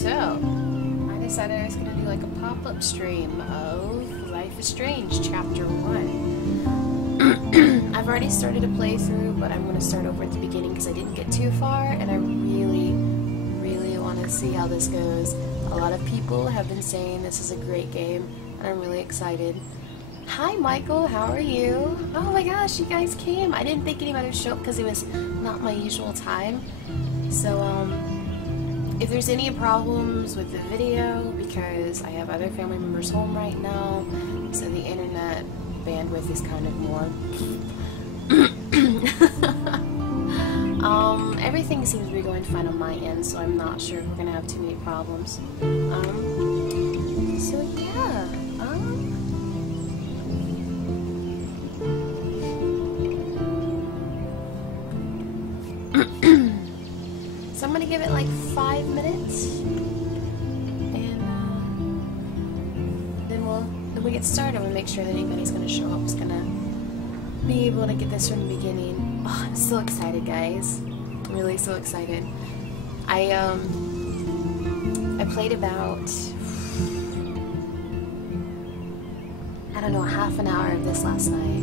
So, I decided I was going to do like a pop-up stream of Life is Strange Chapter 1. I've already started a playthrough, but I'm going to start over at the beginning because I didn't get too far, and I really want to see how this goes. A lot of people have been saying this is a great game, and I'm really excited. Hi Michael, how are you? Oh my gosh, you guys came. I didn't think anybody would show up because it was not my usual time. So, if there's any problems with the video, because I have other family members home right now, so the internet bandwidth is kind of more. Everything seems to be going fine on my end, so I'm not sure if we're gonna have too many problems. So yeah. So I'm gonna give it like 5 minutes, and then we get started. We'll make sure that anybody's gonna show up is gonna be able to get this from the beginning. Oh, I'm so excited, guys! I'm really so excited. I played about, I don't know, half an hour of this last night,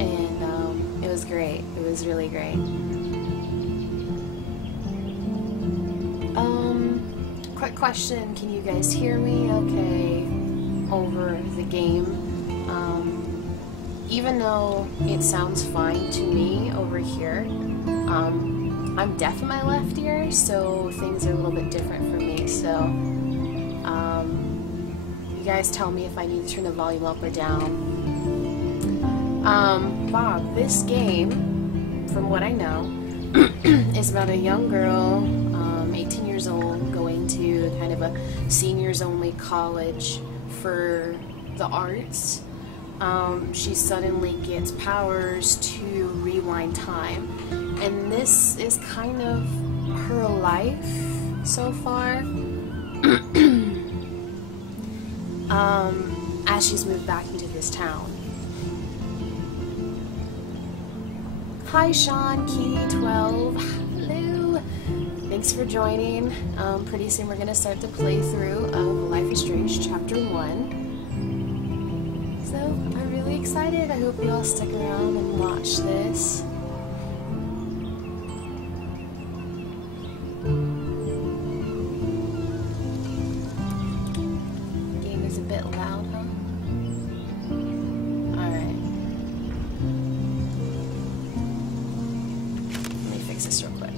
and it was great. It was really great. Quick question, can you guys hear me okay over the game? Even though it sounds fine to me over here, I'm deaf in my left ear, so things are a little bit different for me, so you guys tell me if I need to turn the volume up or down. Bob, this game, from what I know, is about a young girl, 18 years old, going to kind of a seniors-only college for the arts. She suddenly gets powers to rewind time, and this is kind of her life so far. As she's moved back into this town. Hi Sean, Key12, hello! Thanks for joining. Pretty soon we're going to start the playthrough of Life is Strange Chapter 1. So, I'm really excited. I hope you all stick around and watch this. Game is a bit loud, huh? Alright. Let me fix this real quick.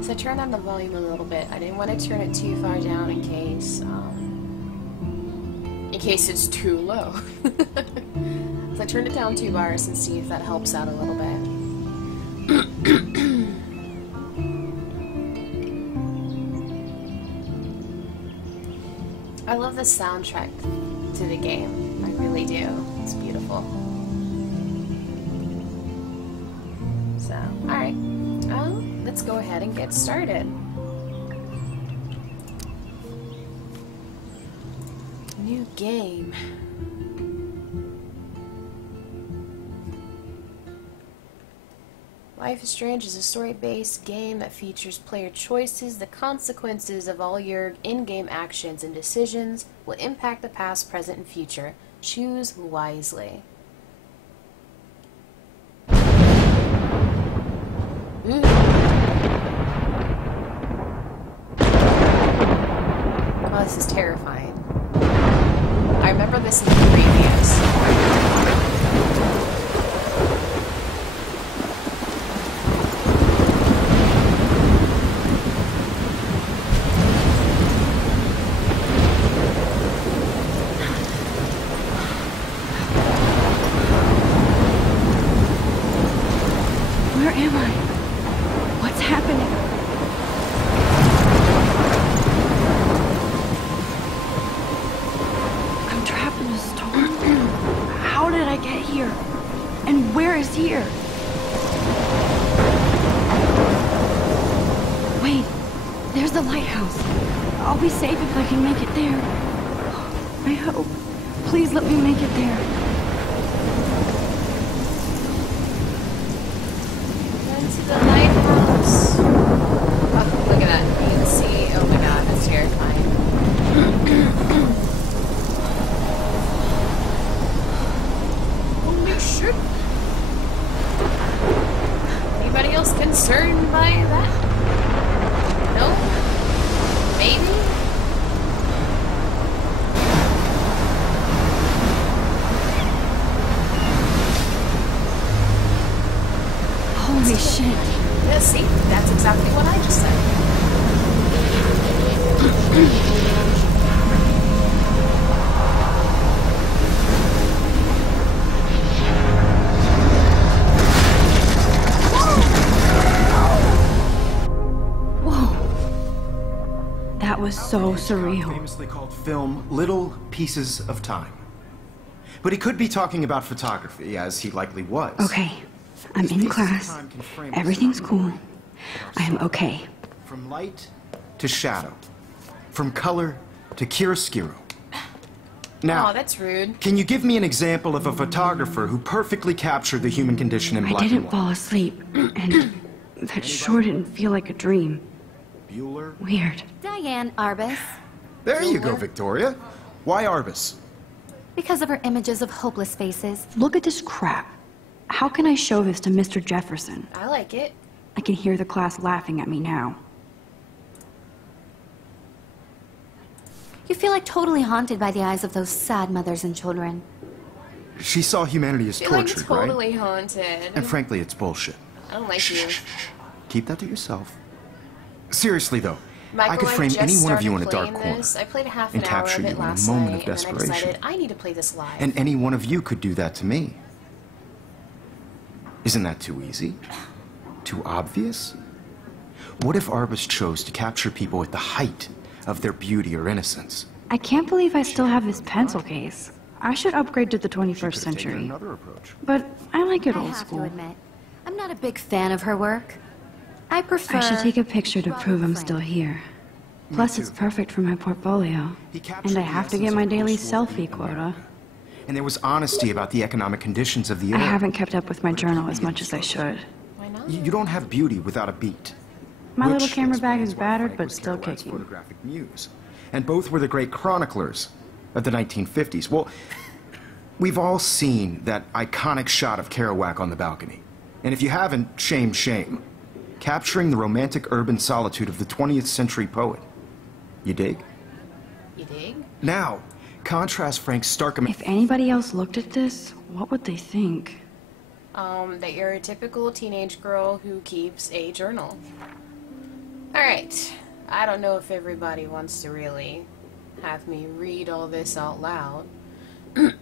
So I turned down the volume a little bit. I didn't want to turn it too far down in case it's too low. So I turned it down 2 bars and see if that helps out a little bit. I love the soundtrack to the game. I really do. It's beautiful. So, alright. Let's go ahead and get started. New game. Life is Strange is a story-based game that features player choices. The consequences of all your in-game actions and decisions will impact the past, present, and future. Choose wisely. Ooh. Oh, this is terrifying. I remember this in the previews. Where am I? What's happening? I'm trapped in a storm. How did I get here? And where is here? the lighthouse. I'll be safe if I can make it there. I hope. Please let me make it there. Into the lighthouse. Oh, look at that. You can see. Oh my god, that's terrifying. Holy shit. Anybody else concerned by that? No? Maybe? Holy shit. Yeah, see? That's exactly what I just said. Whoa. That was so surreal. Famously called film Little Pieces of Time. But he could be talking about photography, as he likely was. Okay. I'm in class. Everything's cool. I am okay. From light to shadow. From color to chiaroscuro. Now, Oh, that's rude. can you give me an example of a photographer who perfectly captured the human condition in I black and didn't white? fall asleep, and that sure didn't feel like a dream. Bueller? Weird. Diane Arbus, There you go, Victoria. Why Arbus? because of her images of hopeless faces. Look at this crap. How can I show this to Mr. Jefferson? I like it. I can hear the class laughing at me now. You feel like totally haunted by the eyes of those sad mothers and children. She saw humanity as Feeling tortured, totally right? haunted. And frankly, it's bullshit. I don't like you. Keep that to yourself. Seriously, though, Michael, I could frame just any one of you in a started dark playing corner this. I played half and an hour capture of you it in a last moment night, of and then I desperation. decided I need to play this live. And any one of you could do that to me. Isn't that too easy? Too obvious? What if Arbus chose to capture people at the height of their beauty or innocence? I can't believe I still have this pencil case. I should upgrade to the 21st Could've taken century. another approach. But I like it I old have school. to admit, I'm not a big fan of her work. I prefer... I should take a picture to Robert prove I'm Frank. still here. Plus, it's perfect for my portfolio. He captured And I the have to essence get my of daily post-war selfie quota. And there was honesty about the economic conditions of the I era. haven't kept up with my journal as much as I should. Why not? You don't have beauty without a beat. My Which little camera bag explains is why battered, Frank but was still Kerouac's kicking. photographic muse. And both were the great chroniclers of the 1950s. Well, we've all seen that iconic shot of Kerouac on the balcony. And if you haven't, shame, shame. Capturing the romantic urban solitude of the 20th century poet. You dig? You dig? Now, contrast Frank's stark... If anybody else looked at this, what would they think? That you're a typical teenage girl who keeps a journal. Alright. I don't know if everybody wants to really have me read all this out loud.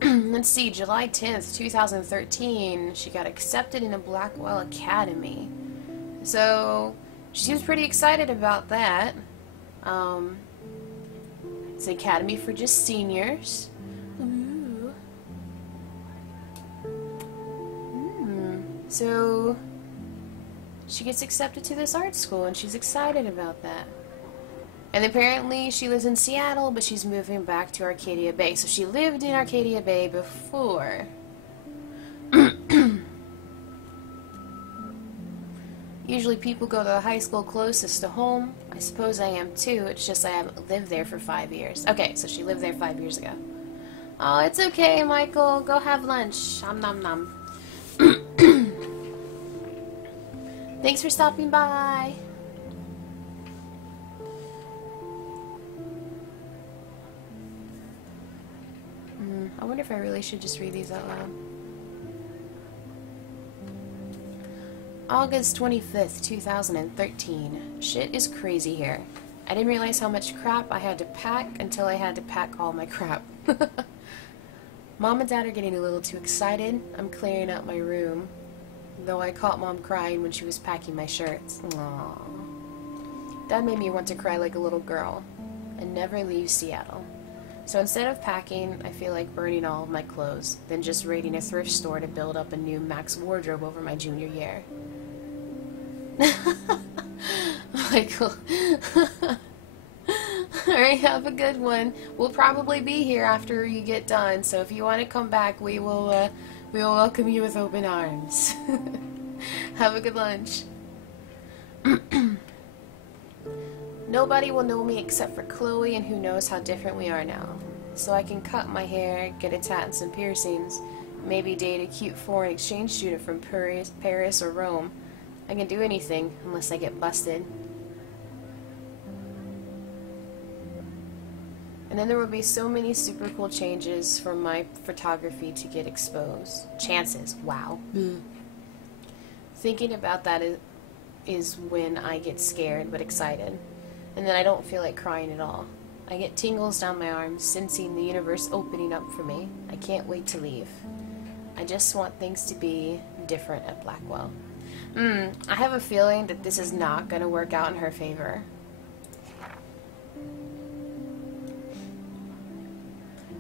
Let's see, July 10th, 2013, she got accepted in a Blackwell Academy. So, she seems pretty excited about that. It's an academy for just seniors. Ooh. So, she gets accepted to this art school, and she's excited about that. And apparently she lives in Seattle, but she's moving back to Arcadia Bay. So she lived in Arcadia Bay before. Usually people go to the high school closest to home. I suppose I am too. It's just I haven't lived there for 5 years. Okay, so she lived there 5 years ago. Oh, it's okay, Michael. Go have lunch. Nom nom. Thanks for stopping by. I wonder if I really should just read these out loud. August 25th, 2013. Shit is crazy here. I didn't realize how much crap I had to pack until I had to pack all my crap. Mom and Dad are getting a little too excited. I'm clearing out my room. Though I caught Mom crying when she was packing my shirts. Aww. Dad made me want to cry like a little girl and never leave Seattle. So instead of packing, I feel like burning all of my clothes, then just raiding a thrift store to build up a new max wardrobe over my junior year. Michael. Alright, have a good one. We'll probably be here after you get done, so if you want to come back, we will welcome you with open arms. Have a good lunch. Nobody will know me except for Chloe, and who knows how different we are now. So I can cut my hair, get a tat and some piercings, maybe date a cute foreign exchange student from Paris or Rome. I can do anything, unless I get busted. And then there will be so many super cool changes for my photography to get exposed. Chances, wow. Thinking about that is when I get scared but excited. And then I don't feel like crying at all. I get tingles down my arms, sensing the universe opening up for me. I can't wait to leave. I just want things to be different at Blackwell. I have a feeling that this is not going to work out in her favor.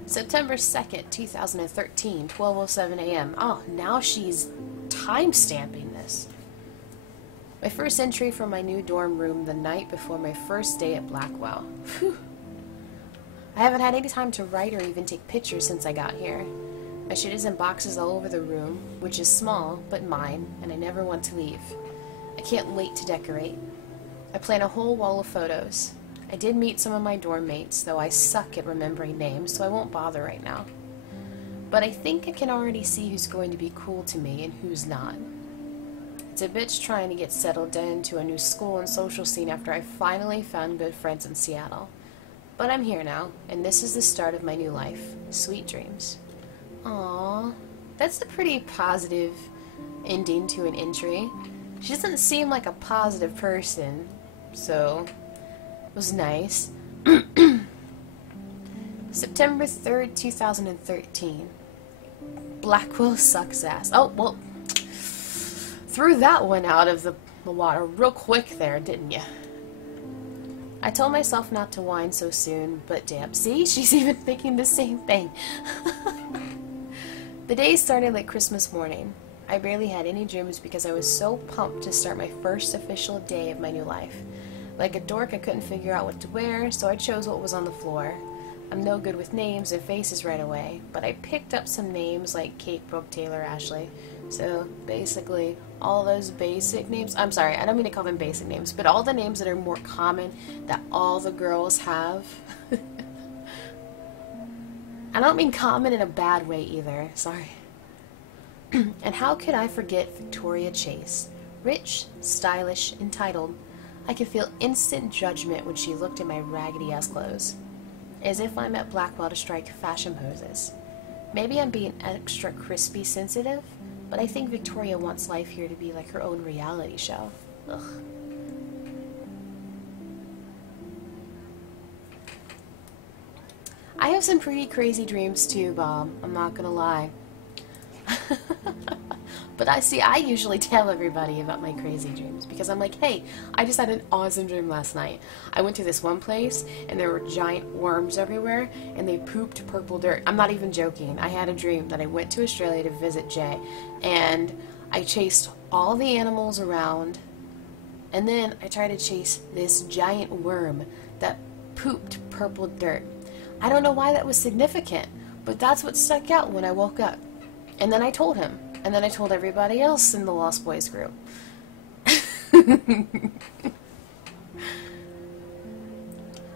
September 2nd, 2013, 12:07 a.m. Oh, now she's time-stamping this. My first entry from my new dorm room the night before my first day at Blackwell. Whew. I haven't had any time to write or even take pictures since I got here. My shit is in boxes all over the room, which is small, but mine, and I never want to leave. I can't wait to decorate. I plan a whole wall of photos. I did meet some of my dorm mates, though I suck at remembering names, so I won't bother right now. But I think I can already see who's going to be cool to me and who's not. It's a bitch trying to get settled into a new school and social scene after I finally found good friends in Seattle. But I'm here now, and this is the start of my new life. Sweet dreams. Aww, that's a pretty positive ending to an entry. She doesn't seem like a positive person, so it was nice. September 3rd, 2013. Blackwell sucks ass. Oh, well, threw that one out of the water real quick there, didn't you? I told myself not to whine so soon, but damn, see? She's even thinking the same thing. The day started like Christmas morning. I barely had any dreams because I was so pumped to start my first official day of my new life. Like a dork, I couldn't figure out what to wear, so I chose what was on the floor. I'm no good with names and faces right away, but I picked up some names like Kate, Brooke, Taylor, Ashley. So basically, all those basic names, I'm sorry, I don't mean to call them basic names, but all the names that are more common that all the girls have. I don't mean common in a bad way either, sorry. And how could I forget Victoria Chase? Rich, stylish, entitled. I could feel instant judgment when she looked at my raggedy-ass clothes. As if I'm at Blackwell to strike fashion poses. Maybe I'm being extra crispy sensitive, but I think Victoria wants life here to be like her own reality show. Ugh. I have some pretty crazy dreams too, Bob. I'm not gonna lie. But I usually tell everybody about my crazy dreams because I'm like, hey, I just had an awesome dream last night. I went to this one place and there were giant worms everywhere and they pooped purple dirt. I'm not even joking. I had a dream that I went to Australia to visit Jay and I chased all the animals around and then I tried to chase this giant worm that pooped purple dirt. I don't know why that was significant, but that's what stuck out when I woke up. And then I told him. And then I told everybody else in the Lost Boys group.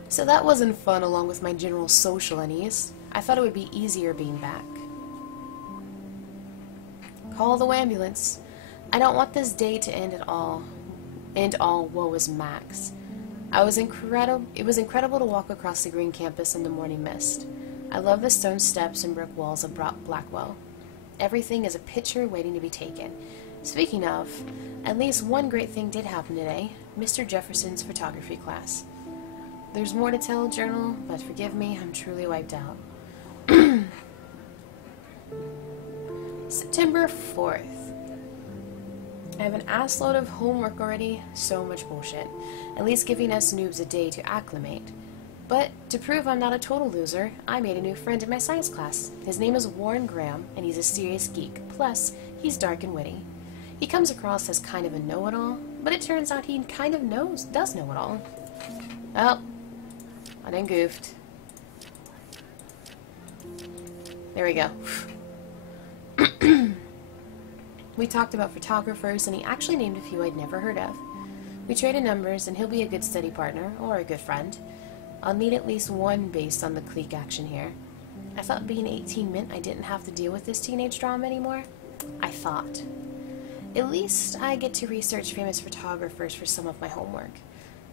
So that wasn't fun along with my general social unease. I thought it would be easier being back. Call the ambulance. I don't want this day to end at all. End all woe is Max. It was incredible to walk across the green campus in the morning mist. I love the stone steps and brick walls of Blackwell. Everything is a picture waiting to be taken. Speaking of, at least one great thing did happen today. Mr. Jefferson's photography class. There's more to tell, journal, but forgive me, I'm truly wiped out. September 4th. I have an assload of homework already. So much bullshit. At least giving us noobs a day to acclimate. But to prove I'm not a total loser, I made a new friend in my science class. His name is Warren Graham, and he's a serious geek. Plus, he's dark and witty. He comes across as kind of a know-it-all, but it turns out he kind of does know it all. Well, I done goofed. There we go. We talked about photographers, and he actually named a few I'd never heard of. We traded numbers, and he'll be a good study partner, or a good friend. I'll need at least one based on the clique action here. I thought being 18 meant I didn't have to deal with this teenage drama anymore. I thought. At least I get to research famous photographers for some of my homework.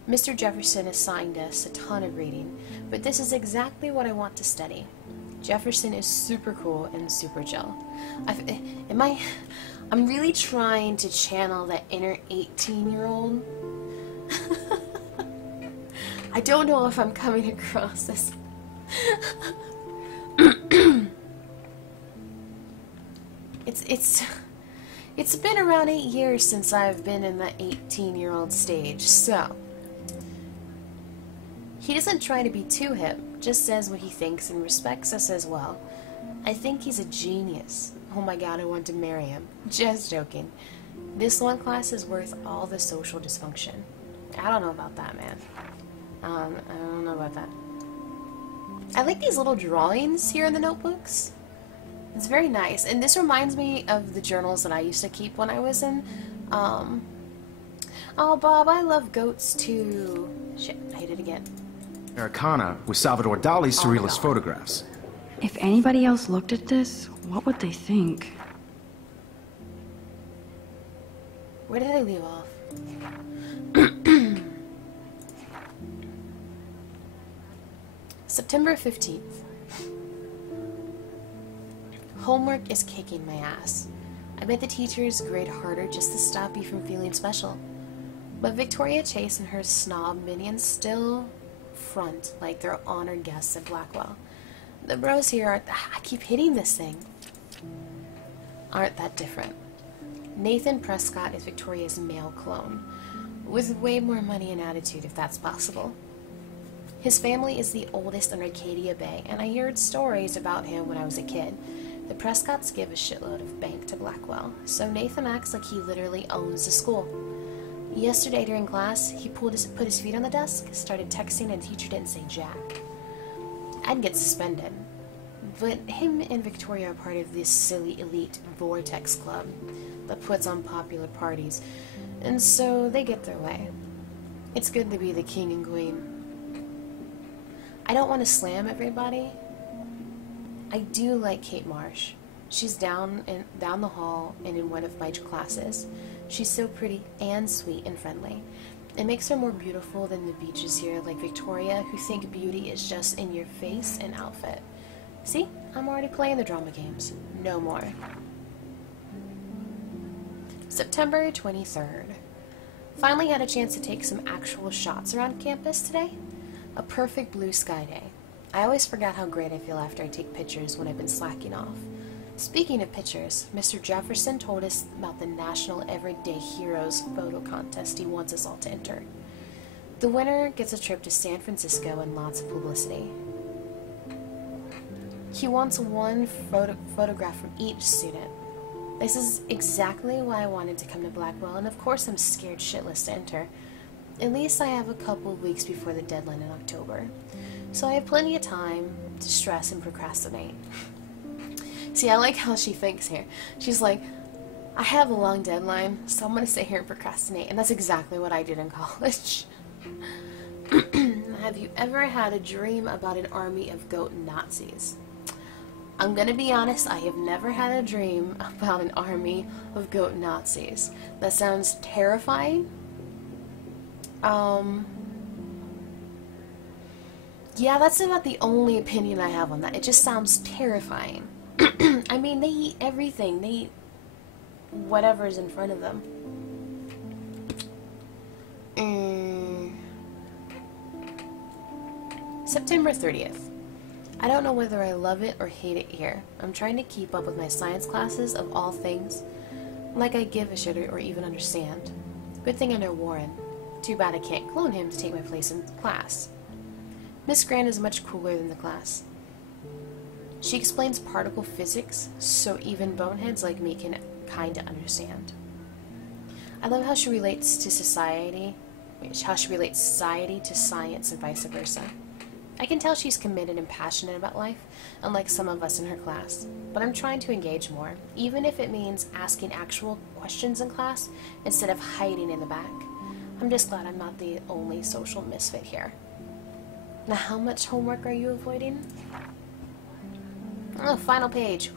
Mr. Jefferson assigned us a ton of reading, but this is exactly what I want to study. Jefferson is super cool and super chill. I'm really trying to channel that inner 18-year-old. I don't know if I'm coming across this. It's been around 8 years since I've been in the 18-year-old stage, so he doesn't try to be too hip, just says what he thinks and respects us as well. I think he's a genius. Oh my god, I want to marry him. Just joking. This one class is worth all the social dysfunction. I don't know about that, man. I don't know about that. I like these little drawings here in the notebooks. It's very nice, and this reminds me of the journals that I used to keep when I was in, Oh, Bob, I love goats too. Shit, I hit it again. Americana with Salvador Dali's surrealist photographs. If anybody else looked at this, what would they think? Where did I leave off? September 15th. Homework is kicking my ass. I bet the teachers grade harder just to stop you from feeling special. But Victoria Chase and her snob minions still front like they're honored guests at Blackwell. The bros here aren't... I keep hitting this thing. Aren't that different. Nathan Prescott is Victoria's male clone, with way more money and attitude if that's possible. His family is the oldest in Arcadia Bay, and I heard stories about him when I was a kid. The Prescotts give a shitload of bank to Blackwell, so Nathan acts like he literally owns the school. Yesterday during class, he put his feet on the desk, started texting, and the teacher didn't say jack. I'd get suspended. But him and Victoria are part of this silly elite Vortex Club that puts on popular parties, and so they get their way. It's good to be the king and queen. I don't want to slam everybody. I do like Kate Marsh. She's down the hall and in one of my classes. She's so pretty and sweet and friendly. It makes her more beautiful than the beaches here like Victoria, who think beauty is just in your face and outfit. See? I'm already playing the drama games. No more. September 23rd. Finally had a chance to take some actual shots around campus today. A perfect blue sky day. I always forget how great I feel after I take pictures when I've been slacking off. Speaking of pictures, Mr. Jefferson told us about the National Everyday Heroes photo contest he wants us all to enter. The winner gets a trip to San Francisco and lots of publicity. He wants one photograph from each student. This is exactly why I wanted to come to Blackwell, and of course I'm scared shitless to enter. At least I have a couple of weeks before the deadline in October, so I have plenty of time to stress and procrastinate. See, I like how she thinks here. She's like, I have a long deadline, so I'm going to sit here and procrastinate, and that's exactly what I did in college. Have you ever had a dream about an army of goat Nazis? I'm gonna be honest, I have never had a dream about an army of goat Nazis. That sounds terrifying. Yeah, that's about the only opinion I have on that. It just sounds terrifying. I mean, they eat everything. They eat whatever's in front of them. September 30th. I don't know whether I love it or hate it here. I'm trying to keep up with my science classes of all things, like I give a shit or even understand. Good thing I know Warren. Too bad I can't clone him to take my place in class. Miss Grant is much cooler than the class. She explains particle physics, so even boneheads like me can kinda understand. I love how she relates to society, to science and vice versa. I can tell she's committed and passionate about life, unlike some of us in her class. But I'm trying to engage more, even if it means asking actual questions in class instead of hiding in the back. I'm just glad I'm not the only social misfit here. Now, how much homework are you avoiding? Oh, final page.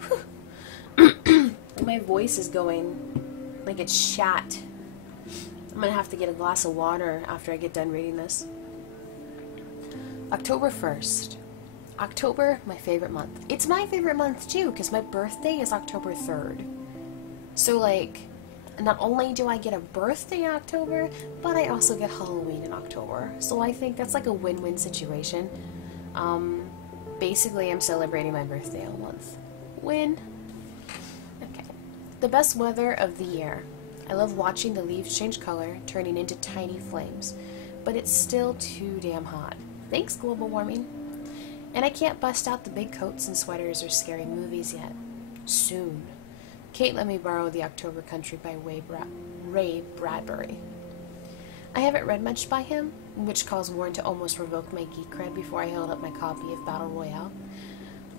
My voice is going like it's shot. I'm gonna have to get a glass of water after I get done reading this. October 1st. October, my favorite month. It's my favorite month too, because my birthday is October 3rd. So, like, not only do I get a birthday in October, but I also get Halloween in October. So I think that's like a win-win situation. Basically, I'm celebrating my birthday all month. Win. Okay. The best weather of the year. I love watching the leaves change color, turning into tiny flames. But it's still too damn hot. Thanks, global warming. And I can't bust out the big coats and sweaters or scary movies yet. Soon. Kate let me borrow The October Country by Ray Bradbury. I haven't read much by him, which caused Warren to almost revoke my geek cred before I held up my copy of Battle Royale.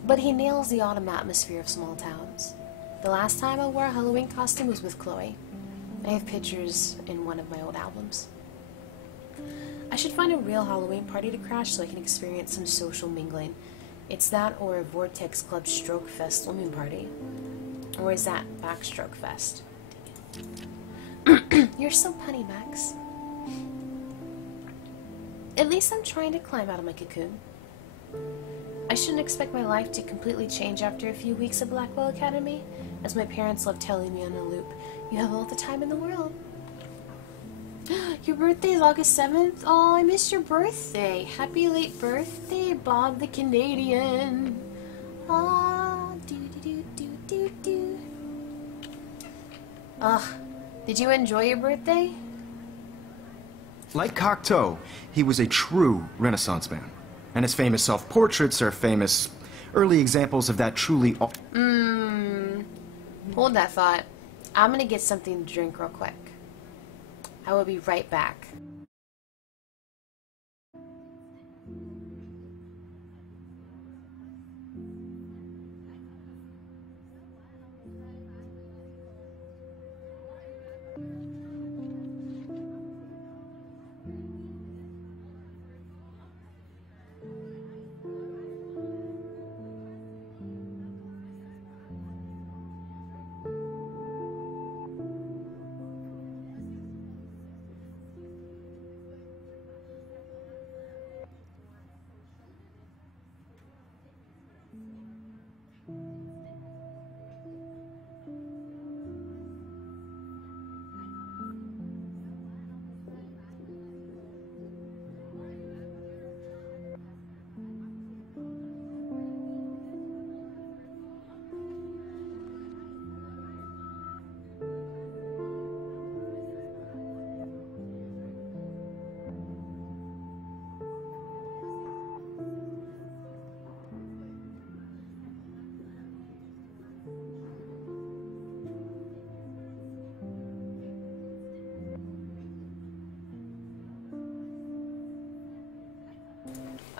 But he nails the autumn atmosphere of small towns. The last time I wore a Halloween costume was with Chloe. I have pictures in one of my old albums. I should find a real Halloween party to crash so I can experience some social mingling. It's that or a Vortex Club Stroke Fest swimming party. Or is that Backstroke Fest? You're so punny, Max. At least I'm trying to climb out of my cocoon. I shouldn't expect my life to completely change after a few weeks at Blackwell Academy, as my parents love telling me on a loop, you have all the time in the world. Your birthday is August 7th? Oh, I missed your birthday. Happy late birthday, Bob the Canadian. Ah, do. Did you enjoy your birthday? Like Cocteau, he was a true Renaissance man. And his famous self-portraits are famous early examples of that truly... Hold that thought. I'm gonna get something to drink real quick. I will be right back.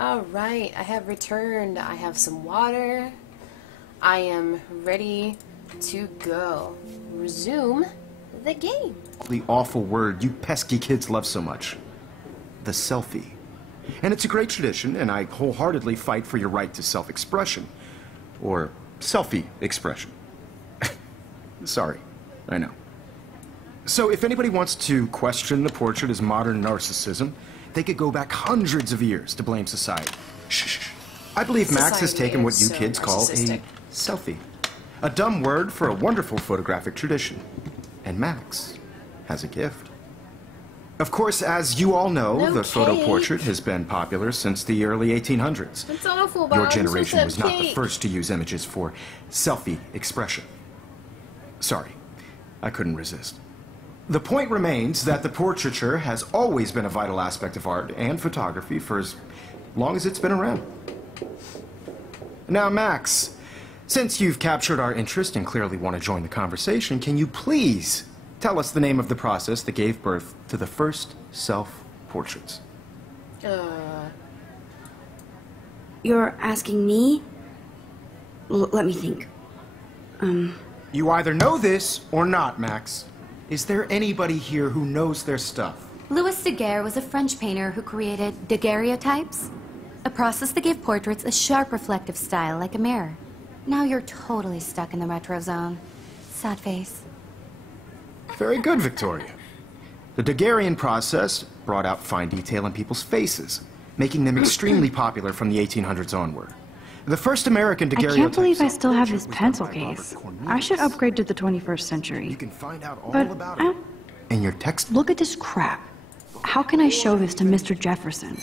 Alright, I have returned. I have some water. I am ready to go. Resume the game. The awful word you pesky kids love so much. The selfie. And it's a great tradition, and I wholeheartedly fight for your right to self-expression. Or selfie expression. Sorry, I know. So if anybody wants to question the portrait as modern narcissism, they could go back hundreds of years to blame society. Shh. I believe Max has taken what you kids call a selfie. A dumb word for a wonderful photographic tradition. And Max has a gift. Of course, as you all know, the photo portrait has been popular since the early 1800s. It's awful, Bob. Your generation was not the first to use images for selfie expression. Sorry, I couldn't resist. The point remains that the portraiture has always been a vital aspect of art and photography for as long as it's been around. Now, Max, since you've captured our interest and clearly want to join the conversation, can you please tell us the name of the process that gave birth to the first self-portraits? You're asking me? Let me think. You either know this or not, Max. Is there anybody here who knows their stuff? Louis Daguerre was a French painter who created daguerreotypes, a process that gave portraits a sharp reflective style like a mirror. Now you're totally stuck in the retro zone. Sad face. Very good, Victoria. The Daguerrean process brought out fine detail in people's faces, making them extremely popular from the 1800s onward. The first American I daguerreotype can't believe I self-portrait still have this was pencil done by Robert case. Cornelius. I should upgrade to the 21st You century. can find out all But about I it in your textbook. look at this crap. How can I show this to Mr. Jefferson?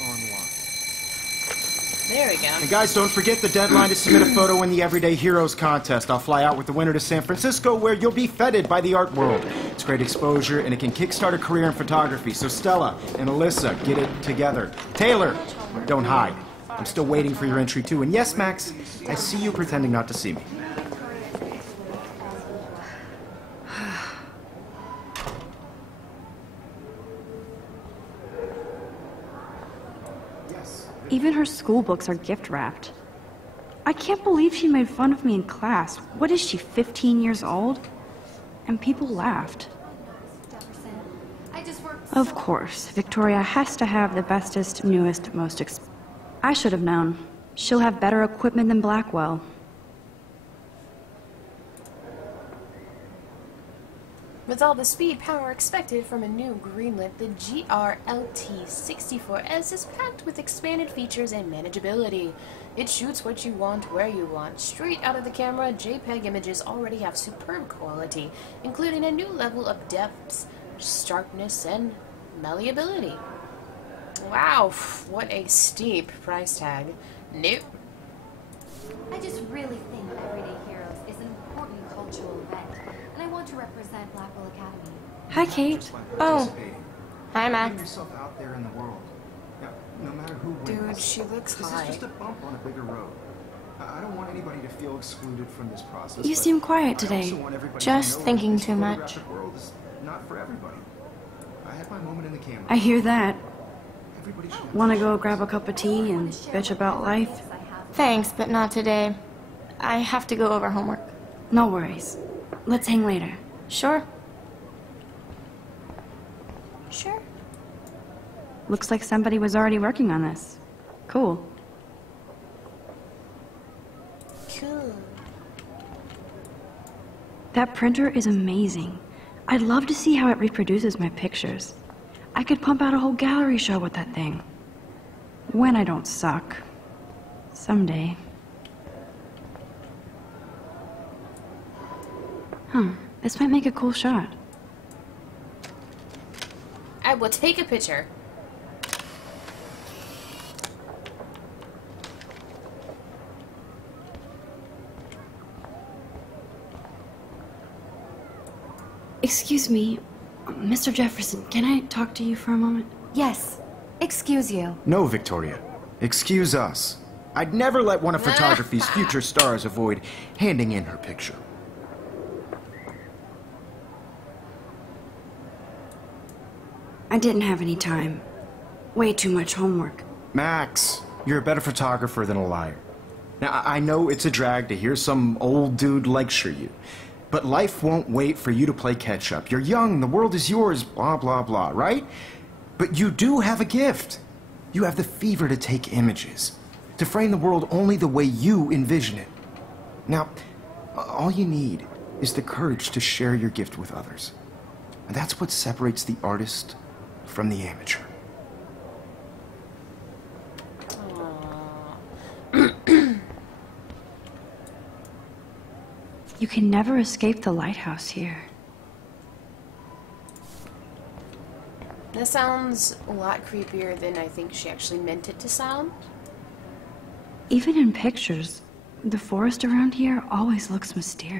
There we go. And guys, don't forget the deadline to submit a photo in the Everyday Heroes contest. I'll fly out with the winner to San Francisco, where you'll be feted by the art world. It's great exposure, and it can kickstart a career in photography. So Stella and Alyssa, get it together. Taylor, don't hide. I'm still waiting for your entry, too. And yes, Max, I see you pretending not to see me. Even her school books are gift wrapped. I can't believe she made fun of me in class. What is she, 15 years old? And people laughed. I just worked Of course, Victoria has to have the bestest, newest, most I should have known. She'll have better equipment than Blackwell. With all the speed power expected from a new greenlit, the GRLT64S is packed with expanded features and manageability. It shoots what you want, where you want. Straight out of the camera, JPEG images already have superb quality, including a new level of depth, sharpness, and malleability. Wow, what a steep price tag. Nope. I just really think Everyday Heroes is an important cultural event, and I want to represent Blackwell Academy. Hi, Kate. Oh. Hi, Putting Max. yourself out there in the world. Now, no matter who wins. Dude, she looks This high. is just a bump on a bigger road. I don't want anybody to feel excluded from this process. You but seem quiet I also today. want everybody to Just know that thinking this too much. photographic world is not for everybody. I had my moment in the camera. I hear that. Everybody should have Want to go grab a cup of tea and bitch about life? Thanks, but not today. I have to go over homework. No worries. Let's hang later. Sure. Sure. Looks like somebody was already working on this. Cool. Cool. That printer is amazing. I'd love to see how it reproduces my pictures. I could pump out a whole gallery show with that thing. When I don't suck. Someday. This might make a cool shot. I will take a picture. Excuse me, Mr. Jefferson, can I talk to you for a moment? Yes. Excuse you. No, Victoria. Excuse us. I'd never let one of photography's future stars avoid handing in her picture. I didn't have any time. Way too much homework. Max, you're a better photographer than a liar. Now, I know it's a drag to hear some old dude lecture you, but life won't wait for you to play catch-up. You're young, the world is yours, blah, blah, blah, right? But you do have a gift. You have the fever to take images, to frame the world only the way you envision it. Now, all you need is the courage to share your gift with others. And that's what separates the artist from the amateur. You can never escape the lighthouse here. That sounds a lot creepier than I think she actually meant it to sound. Even in pictures, the forest around here always looks mysterious.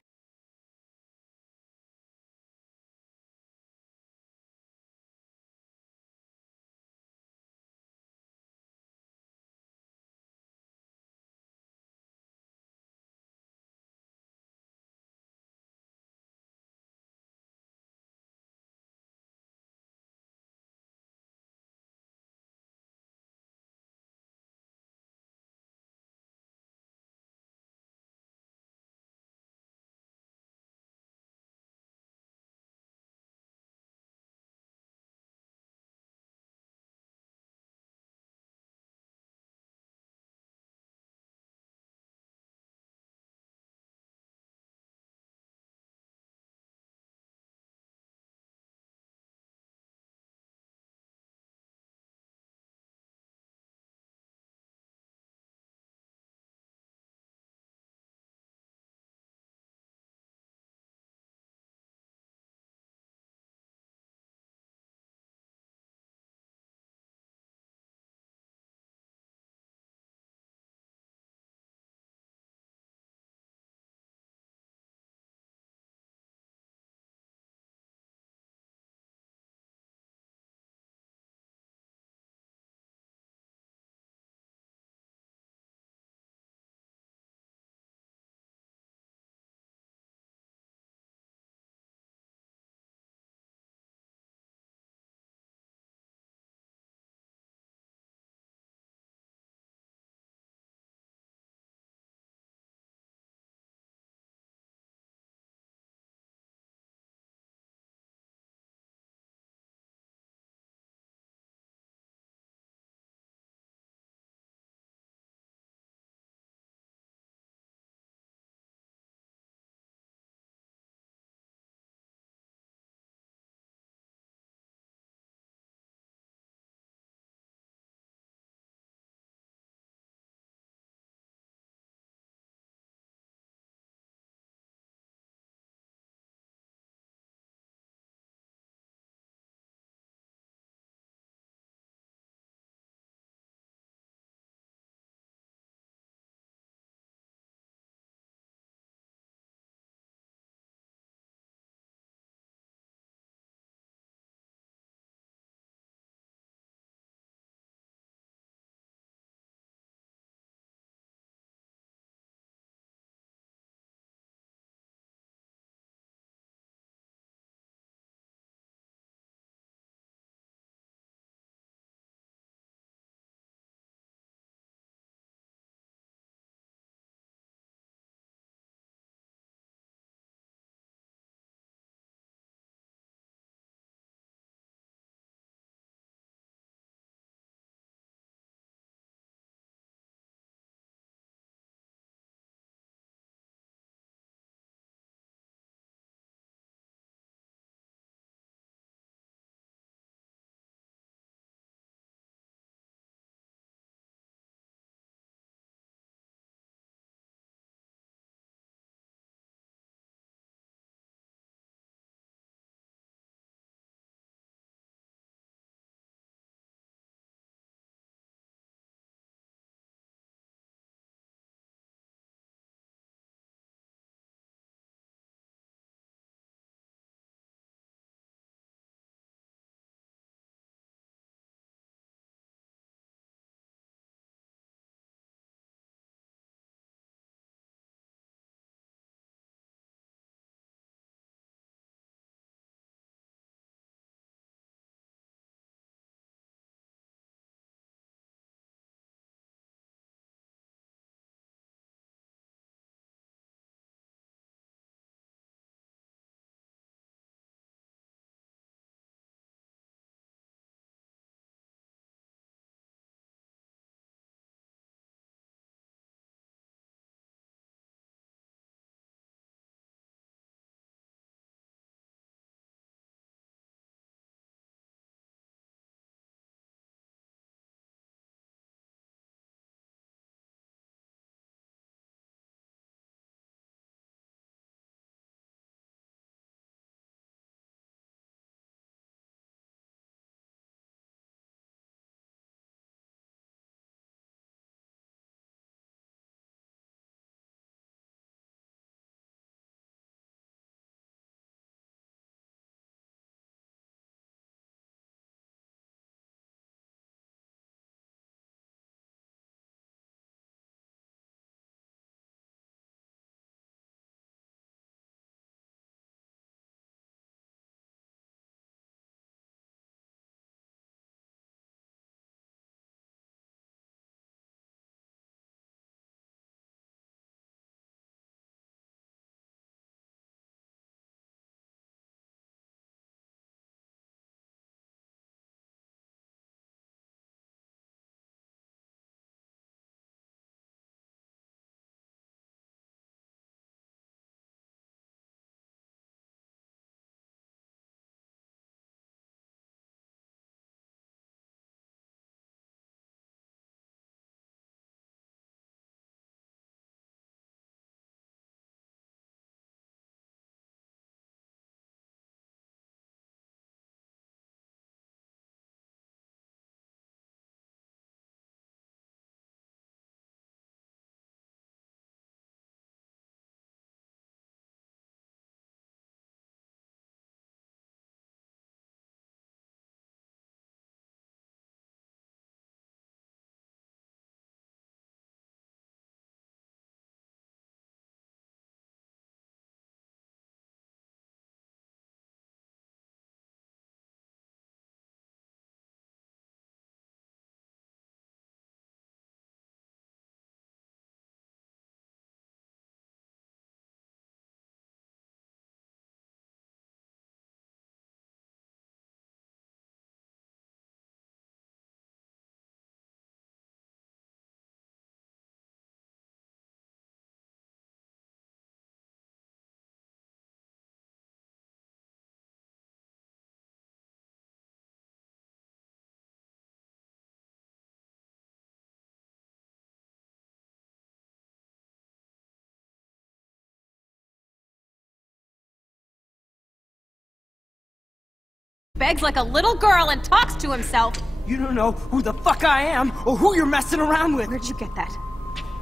begs like a little girl and talks to himself. You don't know who the fuck I am or who you're messing around with. Where'd you get that?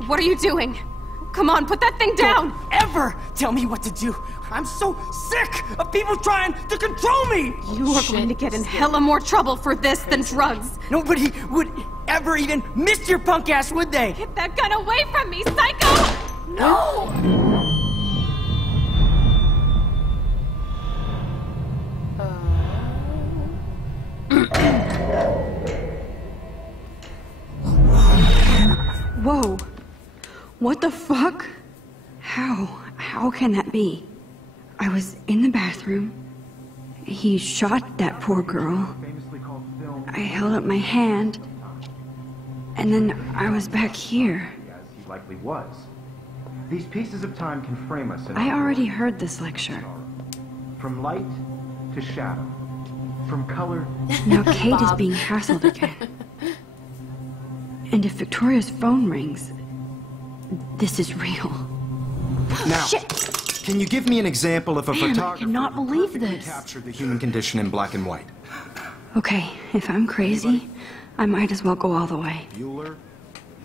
What are you doing? Come on, put that thing down! Don't ever tell me what to do. I'm so sick of people trying to control me. You are going to get in hella more trouble for this than drugs. Nobody would ever even miss your punk ass, would they? Get that gun away from me, psycho! No! Whoa. What the fuck? How can that be? I was in the bathroom. He shot that poor girl. I held up my hand. And then I was back here. As he likely was. These pieces of time can frame us in I already heard this lecture. from light to shadow, from color. Now Kate is being hassled again. And if Victoria's phone rings, this is real. Now, can you give me an example of a Man, I photographer cannot who believe perfectly this. captured the human condition in black and white? Okay, if I'm crazy, I might as well go all the way. Bueller?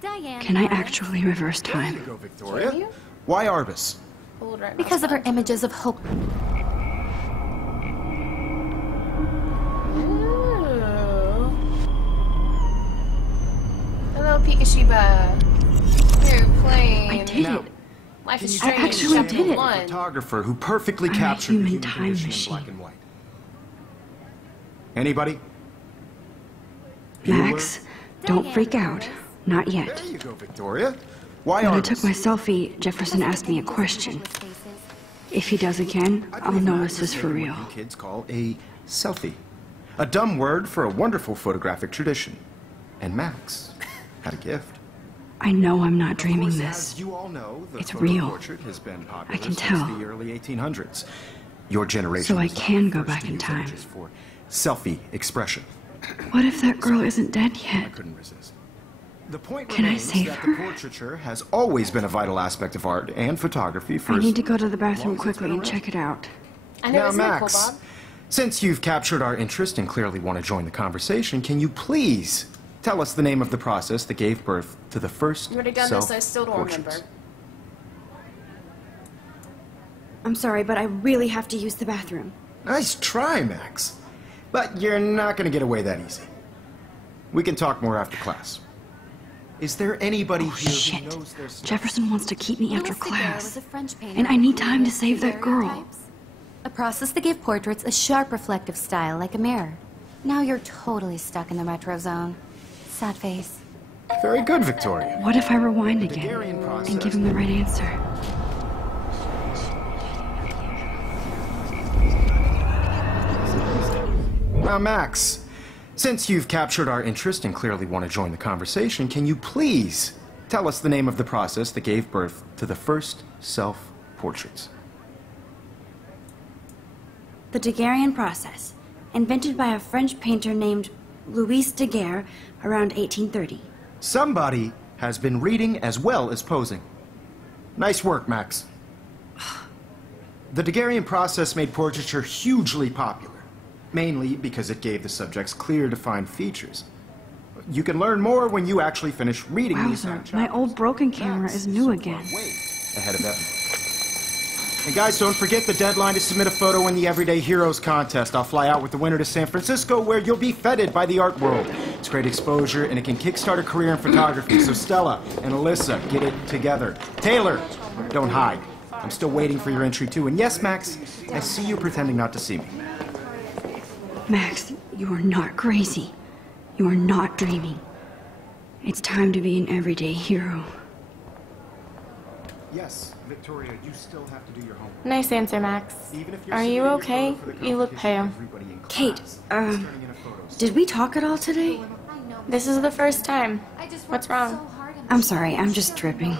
Diane. Can I actually reverse time? Go, Victoria. Can you? Why Arbus? Hold right Because of her mouse images of hope. button. Ooh. Hello, Pikashiba. You're playing. I did Now, it. Life Can is you Strange. I actually Chapter did it. 1. Photographer who perfectly I'm a captured the human human time condition in machine. black and white. Anybody? Max, don't freak out. Not yet. There you go, Victoria. Why When I Arbus? took my selfie, Jefferson asked me a question. If he does again, I I'll believe know Max this is for what real. you kids call a selfie. A dumb word for a wonderful photographic tradition. And Max had a gift. I know I'm not Of dreaming course, this. as you all know, the It's photo real. portrait has been popular I can since tell. the early 1800s. Your generation So I was not can the go first back to in use time. images for selfie expression. What if that girl isn't dead I yet? couldn't resist. The point Can I remains save that her? the portraiture has always been a vital aspect of art and photography for I as need to go to the bathroom long as it's quickly been and around. check it out. I know, Now, isn't it cool, Max, Bob? since you've captured our interest and clearly want to join the conversation, can you please tell us the name of the process that gave birth to the first You've already done this, I self-portraits? still don't remember. I'm sorry, but I really have to use the bathroom. Nice try, Max. But you're not going to get away that easy. We can talk more after class. Is there anybody here who Shit. knows their stuff? Jefferson wants to keep me after Louis Daguerre was class. a French painter And I need who time to created save that girl. daguerreotypes, a process that gave portraits a sharp reflective style like a mirror. Now you're totally stuck in the retro zone. Sad face. Very good, Victoria. What if I rewind again Daguerrean process. and give him the right answer? Now, Max, since you've captured our interest and clearly want to join the conversation, can you please tell us the name of the process that gave birth to the first self-portraits? The Daguerrean process, invented by a French painter named Louis Daguerre around 1830. Somebody has been reading as well as posing. Nice work, Max. The Daguerrean process made portraiture hugely popular, mainly because it gave the subjects clear, defined features. You can learn more when you actually finish reading these Wowzer, chapters. my old broken camera Max is new so again. far way ahead of everyone. And guys, don't forget the deadline to submit a photo in the Everyday Heroes contest. I'll fly out with the winner to San Francisco, where you'll be feted by the art world. It's great exposure, and it can kickstart a career in photography. So Stella and Alyssa, get it together. Taylor, don't hide. I'm still waiting for your entry, too. And yes, Max, I see you pretending not to see me. Max, you are not crazy. You are not dreaming. It's time to be an everyday hero. Yes, Victoria, you still have to do your homework. Nice answer, Max. Even if you're Are you submitting your okay? photo for the You look competition, pale. everybody in Kate, class is um, turning in a photo Did we talk at all today? This is the first time. What's wrong? I'm sorry, I'm just tripping.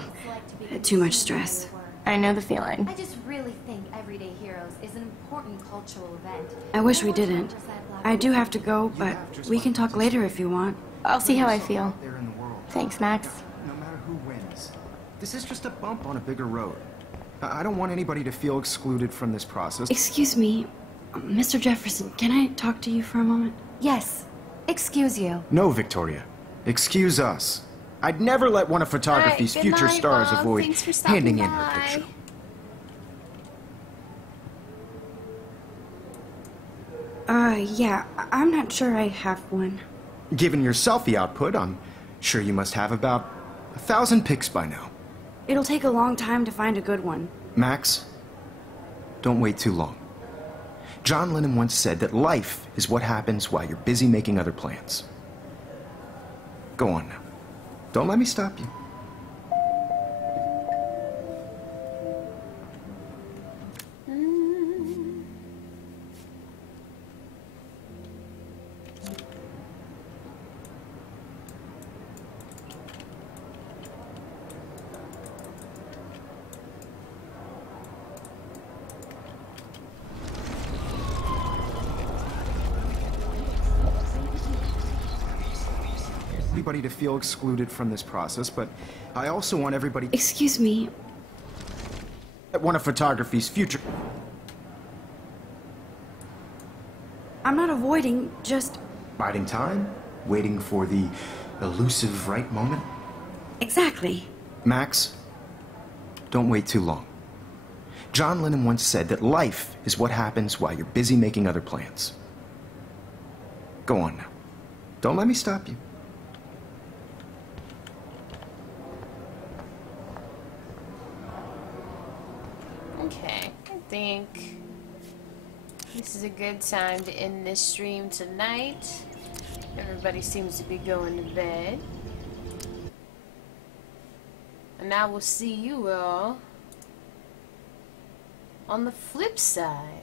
Too much stress. I know the feeling. I just really think Everyday Heroes is an important cultural event. I wish we didn't. I do have to go, but we can talk later if you want. I'll see how I feel. there in the world. Thanks, Max. No matter who wins, this is just a bump on a bigger road. I don't want anybody to feel excluded from this process. Excuse me, Mr. Jefferson, can I talk to you for a moment? Yes. Excuse you. No, Victoria. Excuse us. I'd never let one of photography's Alright, good future night, stars Mom. avoid Thanks for stopping handing in by. her picture. Yeah, I'm not sure I have one. Given your selfie output, I'm sure you must have about 1,000 pics by now. It'll take a long time to find a good one. Max, don't wait too long. John Lennon once said that life is what happens while you're busy making other plans. Go on now. Don't let me stop you. Everybody to feel excluded from this process, but I also want everybody Excuse me. at one of photography's future. I'm not avoiding, just... Biding time, waiting for the elusive right moment. Exactly. Max, don't wait too long. John Lennon once said that life is what happens while you're busy making other plans. Go on now. Don't let me stop you. Okay, I think this is a good time to end this stream tonight. Everybody seems to be going to bed. And I will see you all on the flip side.